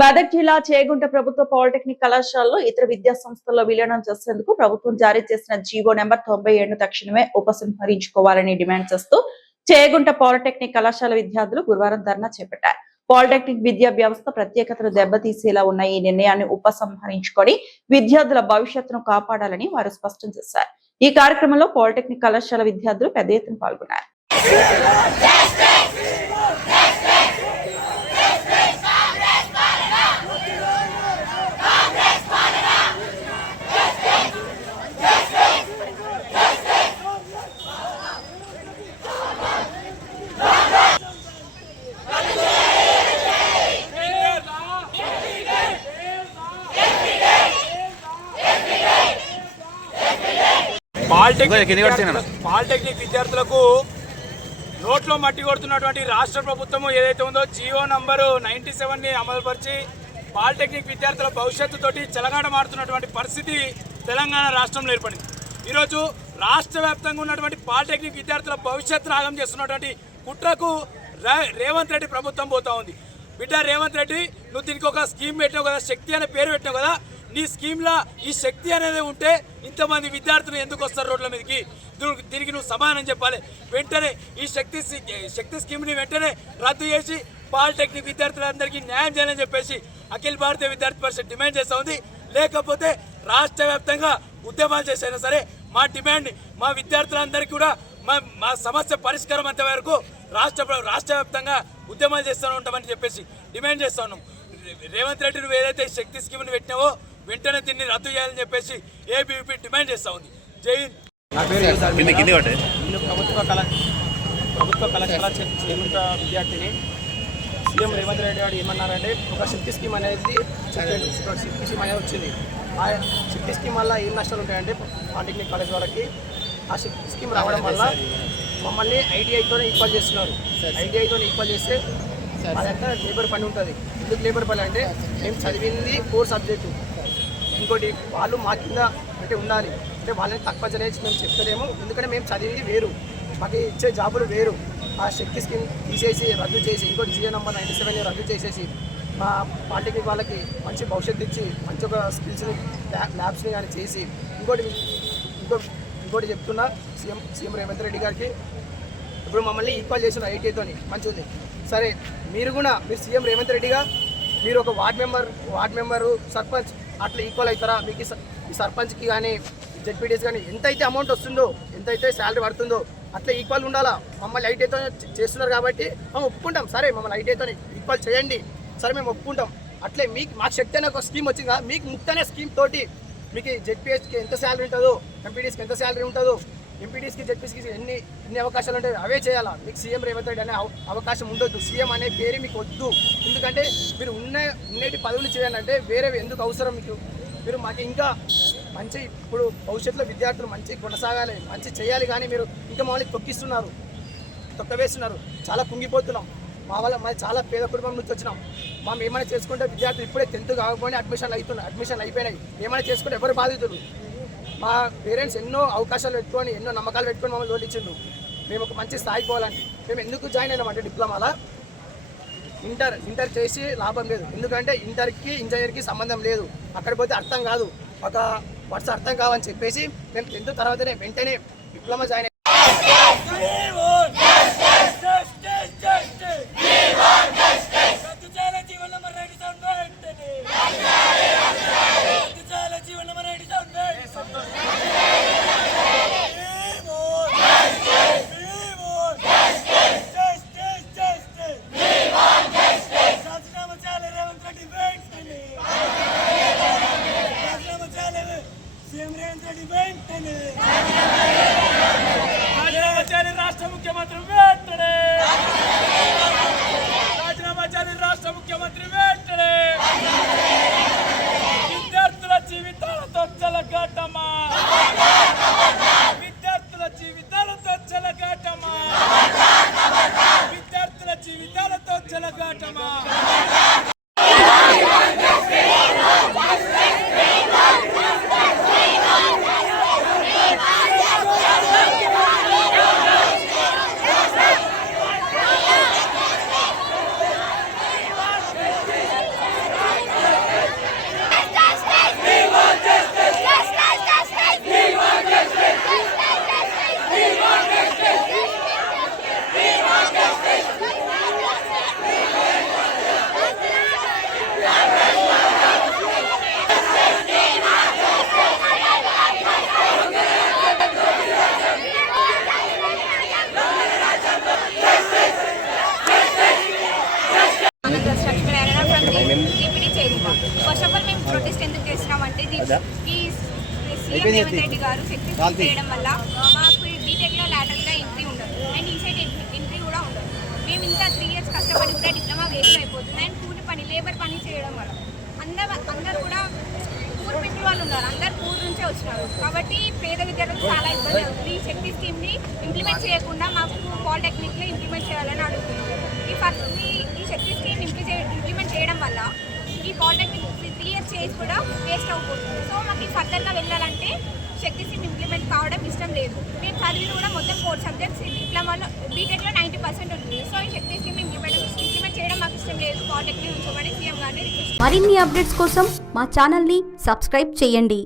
మెదక్ జిల్లా చేగుంట ప్రభుత్వ పాలిటెక్నిక్ కళాశాలలో ఇతర విద్యా సంస్థల్లో విలీనం చేసేందుకు ప్రభుత్వం జారీ చేసిన జీవో నెంబర్ 97 తక్షణమే ఉపసంహరించుకోవాలని డిమాండ్ చేస్తూ చేగుంట పాలిటెక్నిక్ కళాశాల విద్యార్థులు గురువారం ధర్నా చేపట్టారు. పాలిటెక్నిక్ విద్యా వ్యవస్థ ప్రత్యేకతను దెబ్బతీసేలా ఉన్న ఈ నిర్ణయాన్ని ఉపసంహరించుకొని విద్యార్థుల భవిష్యత్తును కాపాడాలని వారు స్పష్టం చేశారు. ఈ కార్యక్రమంలో పాలిటెక్నిక్ కళాశాల విద్యార్థులు పెద్ద ఎత్తున పాల్గొన్నారు. పాలిటెక్నిక్ విద్యార్థులకు నోట్లో మట్టి కొడుతున్నటువంటి రాష్ట్ర ప్రభుత్వం ఏదైతే ఉందో జియో నంబరు 97ని అమలుపరిచి పాలిటెక్నిక్ విద్యార్థుల భవిష్యత్తుతోటి చెలగాటమాడుతున్నటువంటి పరిస్థితి తెలంగాణ రాష్ట్రంలో ఏర్పడింది. ఈరోజు రాష్ట్ర వ్యాప్తంగా ఉన్నటువంటి పాలిటెక్నిక్ విద్యార్థుల భవిష్యత్తును ఆగం చేస్తున్నటువంటి కుట్రకు రేవంత్ రెడ్డి ప్రభుత్వం పోతా ఉంది. బిడ్డ రేవంత్ రెడ్డి, నువ్వు దీనికి ఒక స్కీమ్ పెట్టినావు కదా, శక్తి అనే పేరు పెట్టినావు కదా, నీ స్కీమ్లో ఈ శక్తి అనేది ఉంటే ఇంతమంది విద్యార్థులు ఎందుకు వస్తారు రోడ్ల మీదకి? దీనికి నువ్వు సమాధానం చెప్పాలి. వెంటనే ఈ శక్తి స్కీమ్ని వెంటనే రద్దు చేసి పాలిటెక్నిక్ విద్యార్థులందరికీ న్యాయం చేయాలని చెప్పేసి అఖిల భారతీయ విద్యార్థి పరిషత్ డిమాండ్ చేస్తూ ఉంది. లేకపోతే రాష్ట్ర వ్యాప్తంగా ఉద్యమాలు చేసైనా సరే మా డిమాండ్ని, మా విద్యార్థులందరికీ కూడా మా సమస్య పరిష్కారం అంత వరకు రాష్ట్ర వ్యాప్తంగా ఉద్యమాలు చేస్తూనే ఉంటామని చెప్పేసి డిమాండ్ చేస్తూ ఉన్నాం. రేవంత్ రెడ్డి నువ్వు ఏదైతే శక్తి స్కీమ్ని పెట్టినావో వెంటనే దీన్ని రద్దు చేయాలని చెప్పేసి ఏబీవీపీ డిమాండ్ చేస్తూ ఉంది. జై హింద్. నా పేరు ప్రభుత్వ కళాశాల చేగుంట విద్యార్థిని. సీఎం రేవంత్ రెడ్డి గారు ఏమన్నారంటే ఒక శక్తి స్కీమ్ అనేది శక్తి స్కీమ్ అనేది వచ్చింది. ఆ శక్తి స్కీమ్ వల్ల ఏం నష్టాలు ఉంటాయంటే పాలిటెక్నిక్ కాలేజ్ వాళ్ళకి ఆ శక్తి స్కీమ్ రావడం వల్ల మమ్మల్ని ఐటీఐతోనే ఈక్వల్ చేస్తున్నారు. ఐటీఐతోనే ఈక్వల్ చేస్తే అదంతా లేబర్ పని ఉంటుంది. ఎందుకు లేబర్ పని అంటే మేము చదివింది 4 సబ్జెక్టు. ఇంకోటి వాళ్ళు మా కింద అంటే ఉండాలి అంటే వాళ్ళని తక్కువ చదివేసి మేము చెప్తలేము. ఎందుకంటే మేము చదివింది వేరు, మాకు ఇచ్చే జాబులు వేరు. ఆ శక్తి స్కీమ్ తీసేసి రద్దు చేసి ఇంకోటి జియో నంబర్ 97ని రద్దు చేసేసి మా పాలిటెక్నిక్ వాళ్ళకి మంచి భవిష్యత్తు ఇచ్చి మంచి ఒక స్కిల్స్ని ల్యాబ్స్ని కానీ చేసి ఇంకోటి చెప్తున్నా సీఎం రేవంత్ రెడ్డి గారికి ఇప్పుడు మమ్మల్ని ఈక్వల్ చేసిన ఐటీఐతోని మంచిది. సరే మీరు సీఎం రేవంత్ రెడ్డిగా మీరు ఒక వార్డ్ మెంబరు సర్పంచ్ అట్లా ఈక్వల్ అవుతారా? మీకు ఈ సర్పంచ్కి కానీ జెడ్పీటీస్ కానీ ఎంతైతే అమౌంట్ వస్తుందో, ఎంతైతే శాలరీ పడుతుందో అట్లా ఈక్వల్ ఉండాలా. మమ్మల్ని ఐటీఐతో చేస్తున్నారు కాబట్టి మేము ఒప్పుకుంటాం. సరే మమ్మల్ని ఐటీఐతో ఈక్వల్ చేయండి, సరే మేము ఒప్పుకుంటాం. అట్లే మాకు శక్తి అనే ఒక స్కీమ్ వచ్చింది కదా, మీకు ముక్తి అనే స్కీమ్ తోటి మీకు జెడ్పీఎస్కి ఎంత శాలరీ ఉంటుందో, ఎంపీటీస్కి ఎంత శాలరీ ఉంటుందో, ఎంపీటీస్కి జెడ్పీఎస్కి ఎన్ని అవకాశాలు ఉంటాయి అవే చేయాలా. మీకు సీఎం రేవంత్ రెడ్డి అనే అవకాశం ఉండొద్దు. సీఎం అనే పేరు మీకు వద్దు. ఎందుకంటే మీరు ఉన్నటి పదవులు చేయాలంటే వేరే ఎందుకు అవసరం మీకు? మీరు మాకు ఇంకా మంచి ఇప్పుడు భవిష్యత్తులో విద్యార్థులు మంచి కొనసాగాలి, మంచి చేయాలి. కానీ మీరు ఇంకా మమ్మల్ని తొక్కవేస్తున్నారు. చాలా కుంగిపోతున్నాం. మాది చాలా పేద కుటుంబం నుంచి వచ్చినాం. మనం ఏమైనా చేసుకుంటే విద్యార్థులు ఇప్పుడే 10th కాకపోయినా అడ్మిషన్లు అయిపోయినాయి. ఏమైనా చేసుకుంటే ఎవరు బాధితులు? మా పేరెంట్స్ ఎన్నో అవకాశాలు పెట్టుకొని ఎన్నో నమ్మకాలు పెట్టుకొని మమ్మల్ని తోలిచ్చిండు. మేము ఒక మంచి స్థాయికి పోవాలని మేము ఎందుకు జాయిన్ అయినామంటే డిప్లొమాలో ఇంటర్ చేసి లాభం లేదు. ఎందుకంటే ఇంటర్కి ఇంజనీర్కి సంబంధం లేదు. అక్కడ పోతే అర్థం కాదు, ఒక వర్డ్స్ అర్థం కావని చెప్పేసి మేము 10th తర్వాతనే వెంటనే డిప్లొమా జాయిన్ రాష్ట్ర ముఖ్యమంత్రి వెంటనే విద్యార్థుల జీవితాలతో చెలగాటమా, విద్యార్థుల జీవితాలతో చెలగాటమా, విద్యార్థుల జీవితాలతో చెలగాటమా. సీఎం రేవంత్ రెడ్డి గారు శక్తి స్కీమ్ చేయడం వల్ల మాకు బీటెక్లో లాటరల్గా ఎంట్రీ ఉండదు అండ్ ఈసైట్ ఎంట్రీ కూడా ఉండదు. మేము ఇంకా 3 years కష్టపడి కూడా డిప్లొమా వేస్ట్ అయిపోతుంది అండ్ కూలి పని లేబర్ పని చేయడం వల్ల అందరూ కూడా పూర్ పీపుల్ వాళ్ళు ఉన్నారు, అందరు పూర్ నుంచే వచ్చినారు కాబట్టి పేద విద్యార్థులకు చాలా ఇబ్బంది అవుతుంది. ఈ శక్తి స్కీమ్ని ఇంప్లిమెంట్ చేయకుండా మాకు పాలిటెక్నిక్లో ఇంప్లిమెంట్ చేయాలని అడుగుతున్నాం. ఈ శక్తి స్కీమ్ ఇంప్లిమెంట్ చేయడం వల్ల ఈ పాలిటెక్నిక్ 3 years చేసి కూడా వేస్ట్ అయిపోతుంది. సో మాకు ఫర్దర్గా వెళ్ళాలంటే శక్తి స్కీమ్ ఇంప్లిమెంట్ కావడం ఇష్టం లేదు. మేము చదివిన కూడా మొత్తం 4 subjects డిప్లొమాలో బీటెక్లో 90% ఉంటుంది. సో ఈ శక్తి స్కీమ్ ఇంప్లిమెంట్ చేయడం మాకు ఇష్టం లేదు. పాలిటెక్నిక్ ఉంచమని సీఎం గారిని రిక్వెస్ట్. మరిన్ని అప్డేట్స్ కోసం మా ఛానల్ని సబ్స్క్రైబ్ చేయండి.